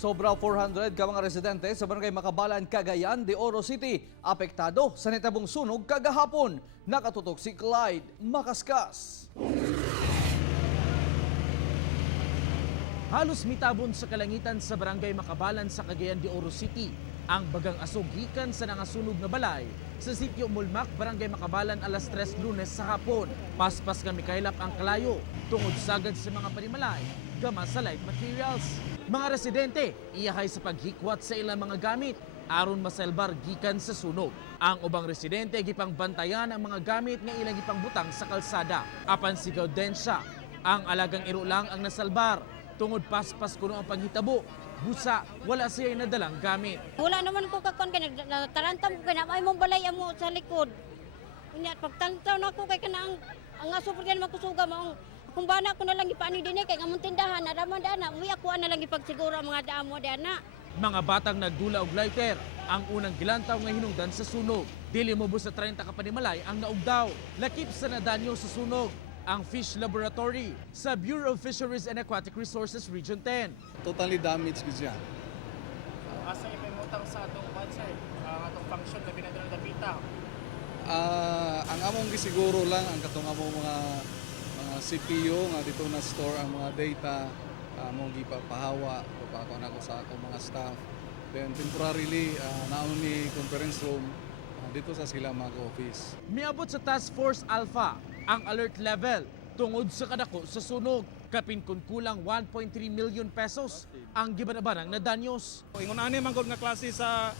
Sobra 400 ka mga residente sa Barangay Makabalan, Cagayan de Oro City apektado sa nitabong sunog kagahapon. Nakatutok si Clyde Makaskas. Halos mitabon sa kalangitan sa Barangay Makabalan sa Cagayan de Oro City ang bagang asog gikan sa nangasunog na balay sa sitio Mulmak, Barangay Makabalan alas 3 Lunes sa hapon. Paspas kami kailap ang kalayo tungod sagad sa mga panimalay gama sa light materials. Mga residente iyahay sa paghikwat sa ilang mga gamit aron maselbar gikan sa sunog. Ang ubang residente gipang bantayan ang mga gamit nga ilang gipang butang sa kalsada. Apan sigaw din siya, ang alagang iro lang ang nasalbar. Tungod paspas kuno ang paghitabo, busa wala siya nadalang gamit. Wala naman ko kakon kay natarantam ko kay na ay mong balay amo sa likod. Unya pagtantaw na ko kay kana ang aso pud man kusuga maong kung bana ko na lang ipaani dinhi kay ngamong tindahan na dama dana uy ako na lang ipagsiguro ang mga damo dana. Mga batang nagdula og lighter ang unang gilantaw nga hinungdan sa sunog. Dili mobus sa 30 ka panimalay ang naugdaw. Lakip sa nadanyo sa sunog ang Fish Laboratory sa Bureau of Fisheries and Aquatic Resources Region 10. Totally damaged ko siya. Asa yung may mutang sa atong website, ang atong function na binadala na dapita. Ang among gisiguro lang ang katong among mga CPU nga dito na store ang mga data among gipapahawa papako na ko sa akong mga staff. Then temporarily naon ni conference room dito sa sila mga office. Miabot sa Task Force Alpha ang alert level tungod sa kadako sa sunog. Kapin kun kulang 1.3 million pesos ang gibanabanang na danyos. Ingon ani man gud nga klase sa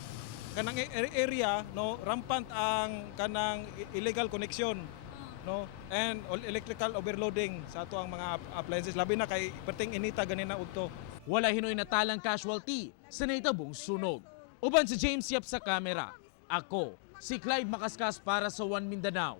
kanang area no rampant ang kanang illegal connection no and electrical overloading sa ato ang mga appliances labi na kay perting inita ganina udto. Wala hinoy natalang casualty sa nahitabong sunog. Uban si James Yap sa kamera. Ako si Clyde Makaskas para sa One Mindanao.